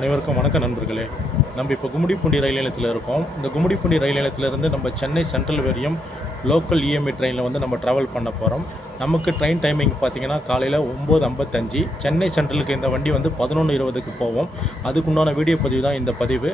அனைவருக்கும் வணக்கம் நண்பர்களே. நம்ம இப்போ கும்மிடிப்பூண்டி ரயில் நிலையத்தில் இருக்கோம். இந்த கும்மிடிப்பூண்டி ரயில் நிலையத்திலிருந்து நம்ம சென்னை சென்ட்ரல் வரையும் லோக்கல் இஎம்ஐ ட்ரெயினில் வந்து நம்ம ட்ராவல் பண்ண போகிறோம். நமக்கு ட்ரெயின் டைமிங் பார்த்தீங்கன்னா காலையில் 9:55. சென்னை சென்ட்ரலுக்கு இந்த வண்டி வந்து 11:20க்கு போவோம். அதுக்குண்டான வீடியோ பதிவு தான் இந்த பதிவு.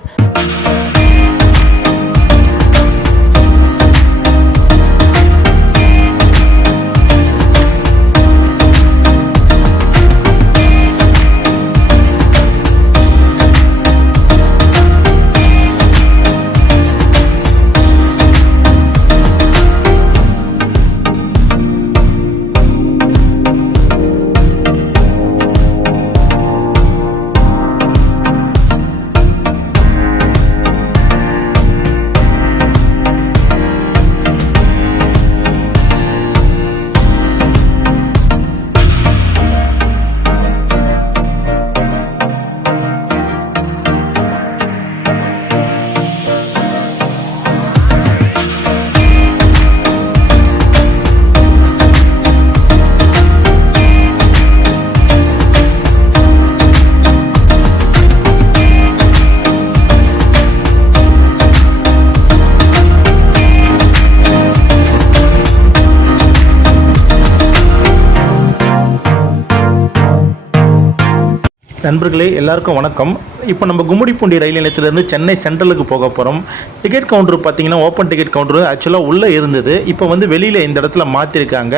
நண்பர்களே எல்லாருக்கும் வணக்கம். இப்போ நம்ம கும்மிடிப்பூண்டி ரயில் நிலையத்திலேருந்து சென்னை சென்ட்ரலுக்கு போக போகிறோம். டிக்கெட் கவுண்டர் பார்த்தீங்கன்னா ஓப்பன் டிக்கெட் கவுண்டர் ஆக்சுவலாக உள்ளே இருந்தது. இப்போ வந்து வெளியில் இந்த இடத்துல மாற்றிருக்காங்க.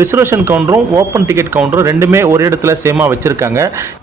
ரிசர்வேஷன் கவுண்டரும் ஓப்பன் டிக்கெட் கவுண்டரும் ரெண்டுமே ஒரு இடத்துல சேமாக வச்சுருக்காங்க.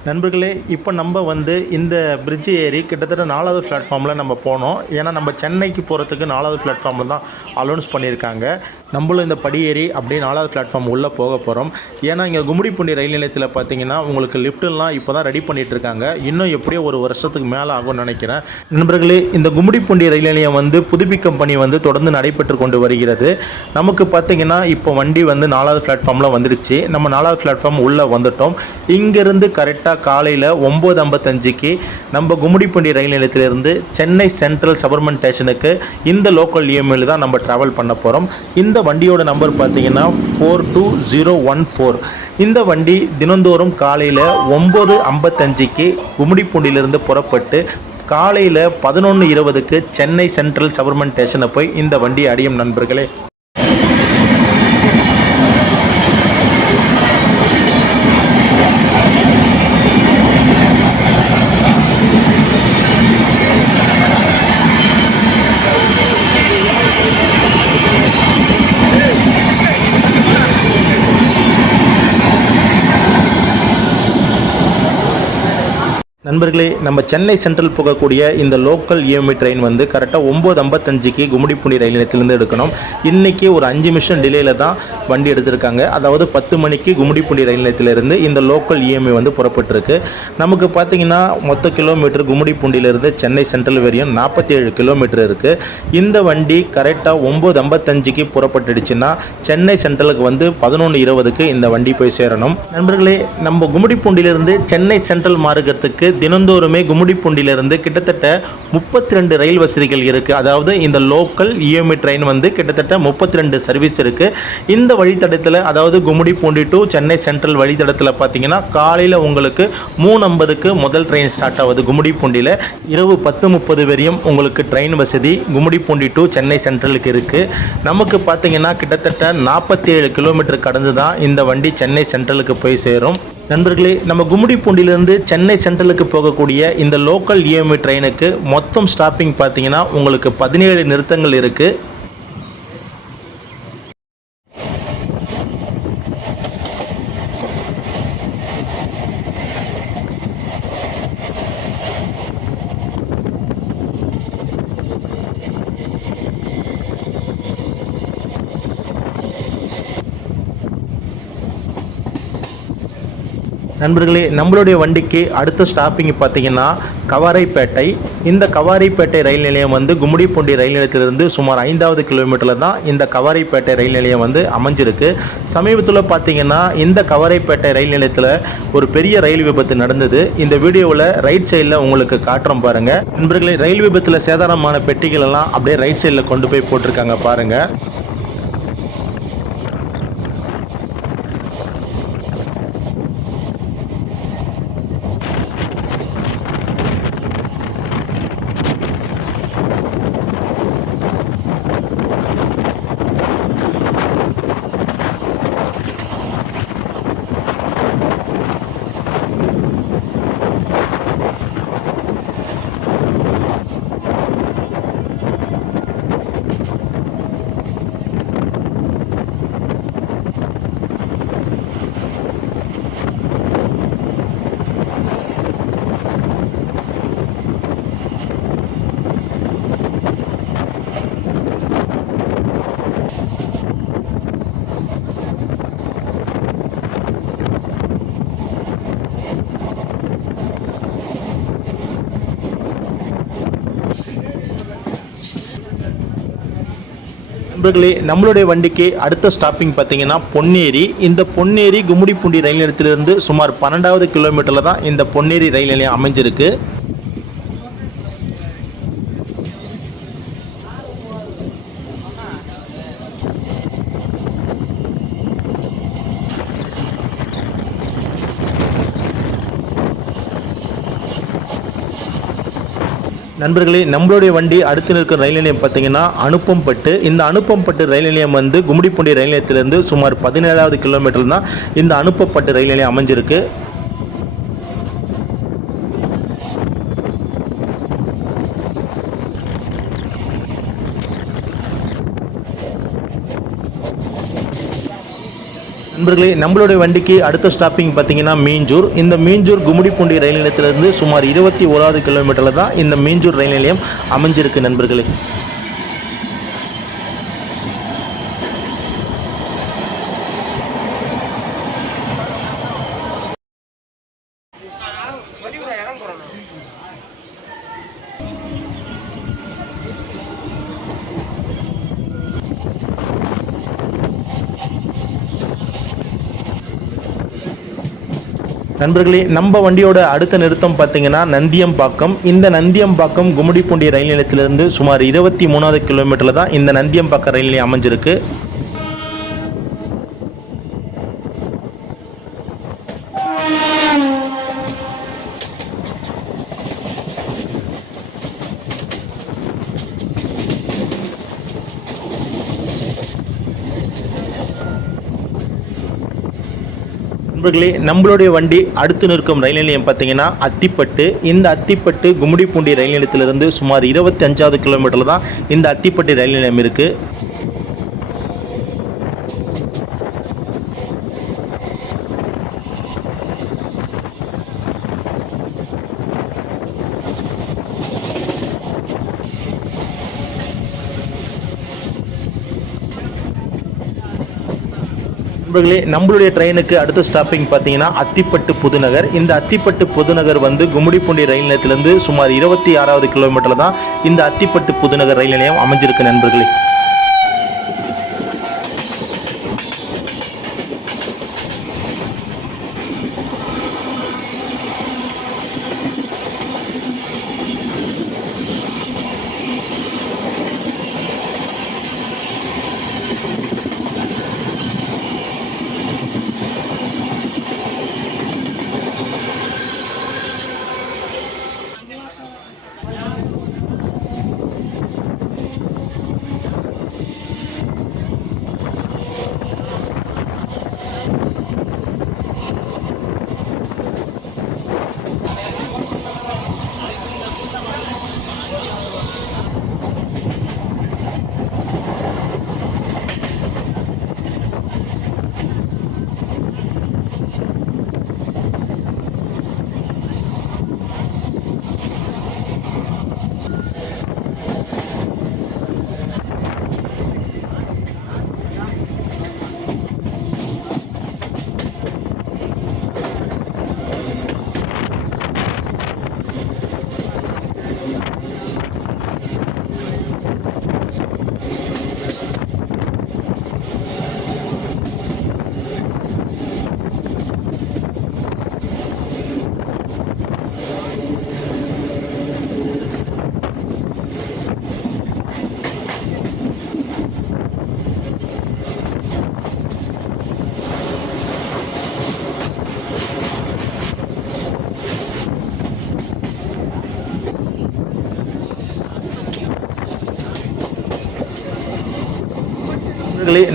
நண்பர்களே இப்போ நம்ம வந்து இந்த பிரிட்ஜ் ஏறி கிட்டத்தட்ட 4வது பிளாட்ஃபார்மில் நம்ம போனோம். ஏன்னா நம்ம சென்னைக்கு போகிறதுக்கு 4வது பிளாட்ஃபார்மில் தான் அலௌன்ஸ் பண்ணியிருக்காங்க. நம்மளும் இந்த படி ஏறி அப்படியே 4வது பிளாட்ஃபார்ம் உள்ளே போக போகிறோம். ஏன்னா இங்கே கும்மிடிப்பூண்டி ரயில் நிலையத்தில் பார்த்தீங்கன்னா உங்களுக்கு லிஃப்ட்டெல்லாம் இப்போ தான் ரெடி பண்ணிகிட்டு இருக்காங்க. இன்னும் எப்படியோ ஒரு வருஷத்துக்கு மேலே ஆகும்னு நினைக்கிறேன். நண்பர்களே இந்த கும்மிடிப்பூண்டி ரயில் நிலையம் வந்து புதுப்பிக்கும் பணி வந்து தொடர்ந்து நடைபெற்று கொண்டு வருகிறது. நமக்கு பார்த்தீங்கன்னா இப்போ வண்டி வந்து 4வது பிளாட்ஃபார்மில் வந்துடுச்சு. நம்ம 4வது பிளாட்ஃபார்ம் உள்ளே வந்துட்டோம். இங்கேருந்து கரெக்டாக காலையில் 9:55க்கு நம்ம கும்மிடிப்பூண்டி ரயில் நிலையத்திலிருந்து சென்னை சென்ட்ரல் சபர்மன் ஸ்டேஷனுக்கு இந்த லோக்கல் இஎம்ஐயில் தான் நம்ம ட்ராவல் பண்ண போகிறோம். இந்த வண்டியோட நம்பர் பார்த்தீங்கன்னா 42014. இந்த வண்டி தினந்தோறும் காலையில் 9:55க்கு கும்மிடிப்பூண்டியிலிருந்து புறப்பட்டு காலையில் 11:20க்கு சென்னை சென்ட்ரல் சபர்மன் ஸ்டேஷனை போய் இந்த வண்டி அடையும் நண்பர்களே. நண்பர்களே நம்ம சென்னை சென்ட்ரல் போகக்கூடிய இந்த லோக்கல் இஎம்ஐ ட்ரெயின் வந்து கரெக்டாக 9:55க்கு கும்மிடிப்பூண்டி ரயில் நிலையத்திலேருந்து எடுக்கணும். இன்றைக்கி ஒரு 5 நிமிஷம் டிலேயில் தான் வண்டி எடுத்திருக்காங்க. அதாவது 10 மணிக்கு கும்மிடிப்பூண்டி ரயில் நிலையத்திலிருந்து இந்த லோக்கல் இஎம்ஐ வந்து புறப்பட்டுருக்கு. நமக்கு பார்த்திங்கன்னா மொத்த கிலோமீட்டர் கும்மிடிப்பூண்டியிலிருந்து சென்னை சென்ட்ரல் வரையும் 47 கிலோமீட்டர் இருக்குது. இந்த வண்டி கரெக்டாக 9:55க்கு புறப்பட்டுடுச்சுன்னா சென்னை சென்ட்ரலுக்கு வந்து 11:20க்கு இந்த வண்டி போய் சேரணும். நண்பர்களே நம்ம கும்மிடிப்பூண்டியிலிருந்து சென்னை சென்ட்ரல் மார்க்கத்துக்கு தினந்தோறுமே கும்மிடிப்பூண்டியிலிருந்து கிட்டத்தட்ட 32 ரயில் வசதிகள் இருக்குது. அதாவது இந்த லோக்கல் இஎம்ஐ ட்ரெயின் வந்து கிட்டத்தட்ட 32 சர்வீஸ் இருக்குது. இந்த வழித்தடத்தில் அதாவது கும்மிடிப்பூண்டி டு சென்னை சென்ட்ரல் வழித்தடத்தில் பார்த்தீங்கன்னா காலையில் உங்களுக்கு 3:50க்கு முதல் ட்ரெயின் ஸ்டார்ட் ஆகுது. கும்மிடிப்பூண்டியில் இரவு 10:30 வரையும் உங்களுக்கு ட்ரெயின் வசதி கும்மிடிப்பூண்டி டு சென்னை சென்ட்ரலுக்கு இருக்குது. நமக்கு பார்த்தீங்கன்னா கிட்டத்தட்ட 47 கிலோமீட்டர் கடந்து தான் இந்த வண்டி சென்னை சென்ட்ரலுக்கு போய் சேரும். நண்பர்களே நம்ம கும்மிடிப்பூண்டியிலிருந்து சென்னை சென்ட்ரலுக்கு போகக்கூடிய இந்த லோக்கல் இஎம்ஐ ட்ரெயினுக்கு மொத்தம் ஸ்டாப்பிங் பார்த்தீங்கன்னா உங்களுக்கு 17 நிறுத்தங்கள் இருக்குது. நண்பர்களே நம்மளுடைய வண்டிக்கு அடுத்த ஸ்டாப்பிங் பார்த்தீங்கன்னா கவாரைப்பேட்டை. இந்த கவாரைப்பேட்டை ரயில் நிலையம் வந்து கும்மிடிப்பூண்டி ரயில் நிலையத்திலிருந்து சுமார் 5வது கிலோமீட்டரில் தான் இந்த கவாரைப்பேட்டை ரயில் நிலையம் வந்து அமைஞ்சிருக்கு. சமீபத்தில் பார்த்தீங்கன்னா இந்த கவாரைப்பேட்டை ரயில் நிலையத்தில் ஒரு பெரிய ரயில் விபத்து நடந்தது. இந்த வீடியோவில் ரைட் சைடில் உங்களுக்கு காட்டுறோம் பாருங்கள். நண்பர்களே ரயில் விபத்தில் சேதாரமான பெட்டிகள் எல்லாம் அப்படியே ரைட் சைடில் கொண்டு போய் போட்டிருக்காங்க பாருங்கள். நண்பர்களே, நம்மளுடைய வண்டிக்கு அடுத்த ஸ்டாப்பிங் பார்த்தீங்கன்னா பொன்னேரி. இந்த பொன்னேரி கும்மிடிப்பூண்டி ரயில் நிலையத்திலிருந்து சுமார் 12வது கிலோமீட்டரில் தான் இந்த பொன்னேரி ரயில் நிலையம் அமைஞ்சிருக்கு. நண்பர்களே, நம்மளுடைய வண்டி அடுத்து நிற்கிற ரயில் நிலையம் பார்த்தீங்கன்னா அனுப்பம்பட்டு. இந்த அனுப்பம்பட்டு ரயில் நிலையம் வந்து கும்மிடிப்பூண்டி ரயில் நிலையத்திலிருந்து சுமார் 17வது கிலோமீட்டர் தான் இந்த அனுப்பப்பட்டு ரயில் நிலையம் அமைஞ்சிருக்கு. நண்பர்களே, நம்மளுடைய வண்டிக்கு அடுத்த ஸ்டாப்பிங் பார்த்தீங்கன்னா மீஞ்சூர். இந்த மீஞ்சூர் கும்மிடிப்பூண்டி ரயில் நிலையத்திலிருந்து சுமார் 21வது கிலோமீட்டரில் தான் இந்த மீஞ்சூர் ரயில் நிலையம் அமைஞ்சிருக்கு நண்பர்களே. நண்பர்களே, நம்ம வண்டியோட அடுத்த நிறுத்தம் பார்த்தீங்கன்னா நந்தியம்பாக்கம். இந்த நந்தியம்பாக்கம் கும்மிடிப்பூண்டி ரயில் நிலையத்திலிருந்து சுமார் 23வது கிலோமீட்டரில் தான் இந்த நந்தியம்பாக்கம் ரயில் நிலையம் அமைஞ்சிருக்கு. நண்பர்களே, நம்மளுடைய வண்டி அடுத்து நிற்கும் ரயில் நிலையம் பார்த்தீங்கன்னா அத்திப்பட்டு. இந்த அத்திப்பட்டு கும்மிடிப்பூண்டி ரயில் நிலையத்திலிருந்து சுமார் 25வது கிலோமீட்டரில் தான் இந்த அத்திப்பட்டு ரயில் நிலையம் இருக்குது. நண்பர்களே, நம்மளுடைய ட்ரெயினுக்கு அடுத்த ஸ்டாப்பிங் பார்த்தீங்கன்னா அத்திப்பட்டு புதுநகர். இந்த அத்திப்பட்டு புதுநகர் வந்து கும்மிடிப்பூண்டி ரயில் நிலையத்திலிருந்து சுமார் 26வது கிலோமீட்டரில் தான் இந்த அத்திப்பட்டு புதுநகர் ரயில் நிலையம் அமைஞ்சிருக்கு நண்பர்களே.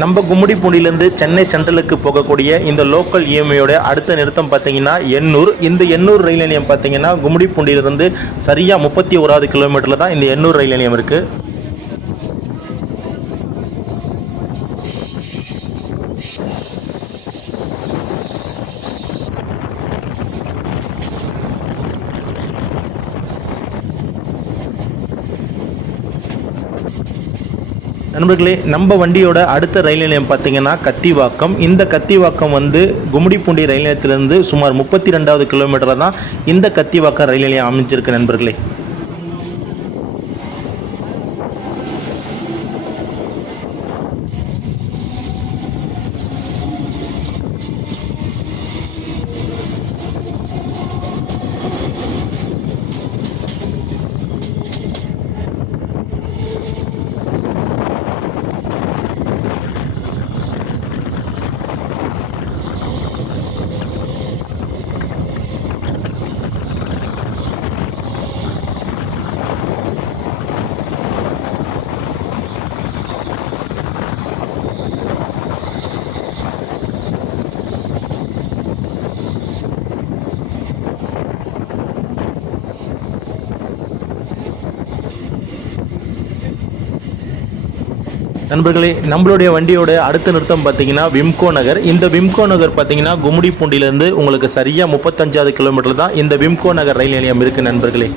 நம்ம கும்மிடிப்பூண்டியிலிருந்து சென்னை சென்ட்ரலுக்கு போகக்கூடிய இந்த லோக்கல் இஎம்ஐயோட அடுத்த நிறுத்தம் பார்த்தீங்கன்னா எண்ணூர். இந்த எண்ணூர் ரயில் நிலையம் பார்த்தீங்கன்னா கும்மிடிப்பூண்டியிலிருந்து சரியாக 31வது கிலோமீட்டரில் தான் இந்த எண்ணூர் ரயில் நிலையம் இருக்குது. நண்பர்களே, நம்ம வண்டியோட அடுத்த ரயில் நிலையம் பார்த்தீங்கன்னா கத்திவாக்கம். இந்த கத்திவாக்கம் வந்து கும்மிடிப்பூண்டி ரயில் நிலையத்திலிருந்து சுமார் 32வது கிலோமீட்டரில் தான் இந்த கத்திவாக்கம் ரயில் நிலையம் அமைஞ்சிருக்கு நண்பர்களே. நண்பர்களே, நம்மளுடைய வண்டியோட அடுத்த நிறுத்தம் பார்த்தீங்கன்னா விம்கோ நகர். இந்த விம்கோ நகர் பார்த்தீங்கன்னா கும்மிடிப்பூண்டியிலேருந்து உங்களுக்கு சரியாக 35வது கிலோமீட்டர் தான் இந்த விம்கோ நகர் ரயில் நிலையம் இருக்குது நண்பர்களே.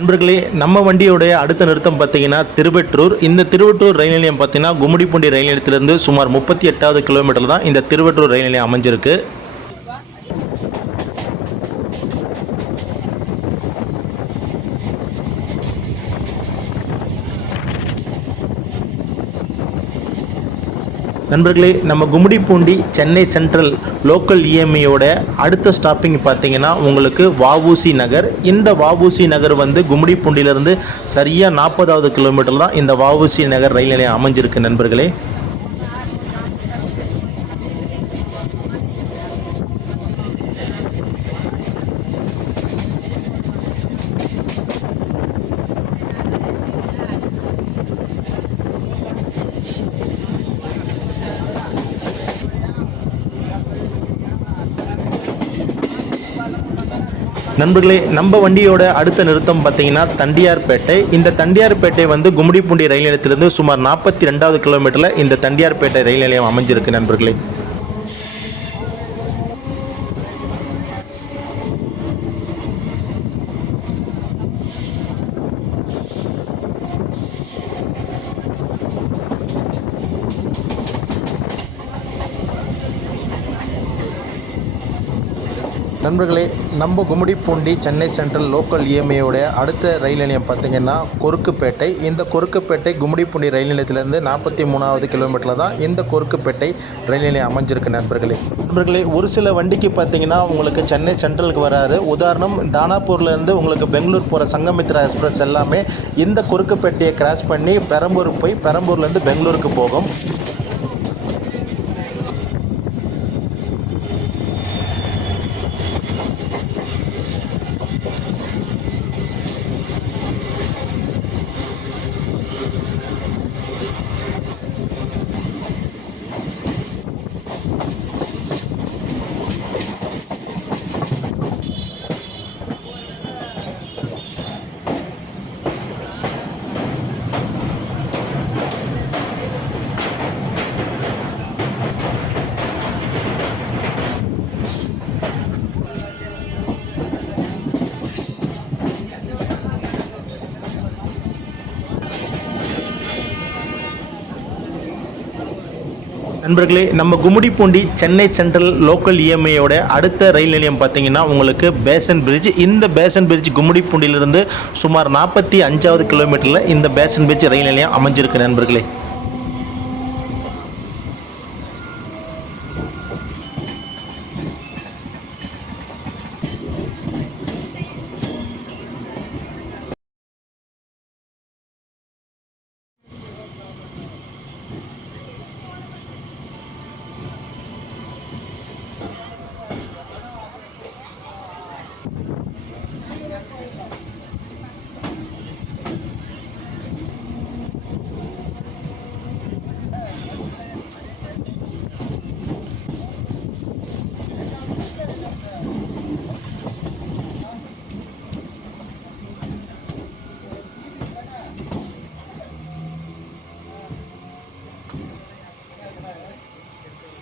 நண்பர்களே, நம்ம வண்டியோடைய அடுத்த நிறுத்தம் பார்த்தீங்கன்னா திருவெற்றூர். இந்த திருவெற்றூர் ரயில் நிலையம் பார்த்தீங்கன்னா கும்மிடிப்பூண்டி ரயில் நிலையத்திலிருந்து சுமார் 38வது கிலோமீட்டர் தான் இந்த திருவெற்றூர் ரயில் நிலையம் அமைஞ்சிருக்கு. நண்பர்களே, நம்ம கும்மிடிப்பூண்டி சென்னை சென்ட்ரல் லோக்கல் இஎம்ஐயோட அடுத்த ஸ்டாப்பிங் பார்த்தீங்கன்னா உங்களுக்கு வஉசி நகர். இந்த வஉசி நகர் வந்து கும்மிடிப்பூண்டியிலிருந்து சரியாக 40வது கிலோமீட்டர் தான் இந்த வஉசி நகர் ரயில் நிலையம் அமைஞ்சிருக்கு நண்பர்களே. நண்பர்களே, நம்ம வண்டியோட அடுத்த நிறுத்தம் பார்த்தீங்கன்னா தண்டியார்பேட்டை. இந்த தண்டியார்பேட்டை வந்து கும்மிடிப்பூண்டி ரயில் நிலையத்திலிருந்து சுமார் 42வது கிலோமீட்டரில் இந்த தண்டியார்பேட்டை ரயில் நிலையம் அமைஞ்சிருக்கு நண்பர்களே. நண்பர்களே, நம்ம கும்மிடிப்பூண்டி சென்னை சென்ட்ரல் லோக்கல் இஎம்ஐயோட அடுத்த ரயில் நிலையம் பார்த்திங்கன்னா கொருக்குப்பேட்டை. இந்த கொருக்குப்பேட்டை கும்மிடிப்பூண்டி ரயில் நிலையத்திலேருந்து 43வது கிலோமீட்டரில் தான் இந்த கொருக்குப்பேட்டை ரயில் நிலையம் அமைஞ்சிருக்கு நண்பர்களே, ஒரு சில வண்டிக்கு பார்த்திங்கன்னா உங்களுக்கு சென்னை சென்ட்ரலுக்கு வராது. உதாரணம், தானாப்பூர்லேருந்து உங்களுக்கு பெங்களூர் போகிற சங்கமித்ரா எக்ஸ்பிரஸ் எல்லாமே இந்த கொருக்குப்பேட்டையை கிராஸ் பண்ணி பெரம்பூர் போய் பெரம்பூர்லேருந்து பெங்களூருக்கு போகும். நண்பர்களே, நம்ம கும்மிடிப்பூண்டி சென்னை சென்ட்ரல் லோக்கல் இஎம்ஐயோட அடுத்த ரயில் நிலையம் பார்த்தீங்கன்னா உங்களுக்கு பேசன் பிரிட்ஜ். இந்த பேசன் பிரிட்ஜ் கும்மிடிப்பூண்டியிலிருந்து சுமார் 45வது கிலோமீட்டரில் இந்த பேசன் பிரிட்ஜ் ரயில் நிலையம் அமைஞ்சிருக்கு நண்பர்களே.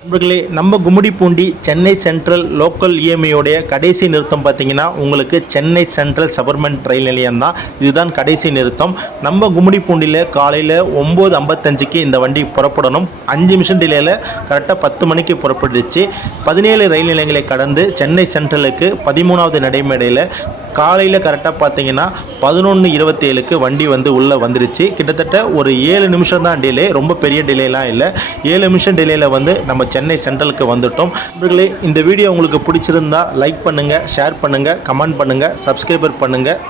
நண்பர்களே, நம்ம கும்மிடிப்பூண்டி சென்னை சென்ட்ரல் லோக்கல் இஎம்ஐயோடைய கடைசி நிறுத்தம் பார்த்தீங்கன்னா உங்களுக்கு சென்னை சென்ட்ரல் சபர்மெண்ட் ரயில் நிலையம் தான். இதுதான் கடைசி நிறுத்தம். நம்ம கும்மிடிப்பூண்டியில் காலையில் 9:55க்கு இந்த வண்டி புறப்படணும். 5 நிமிஷம் டிலேயில் கரெக்டாக 10 மணிக்கு புறப்பட்டுச்சு. 17 ரயில் நிலையங்களை கடந்து சென்னை சென்ட்ரலுக்கு 13வது நடைமேடையில் காலையில் கரெக்டாக பார்த்தீங்கன்னா 11:27க்கு வண்டி வந்து உள்ளே வந்துருச்சு. கிட்டத்தட்ட ஒரு 7 நிமிஷம் தான் டிலே, ரொம்ப பெரிய டிலேலாம் இல்லை. 7 நிமிஷம் டிலேயில் வந்து நம்ம சென்னை சென்ட்ரலுக்கு வந்துட்டோம். நண்பர்களே, இந்த வீடியோ உங்களுக்கு பிடிச்சிருந்தா லைக் பண்ணுங்கள், ஷேர் பண்ணுங்கள், கமெண்ட் பண்ணுங்கள், சப்ஸ்கிரைபர் பண்ணுங்கள்.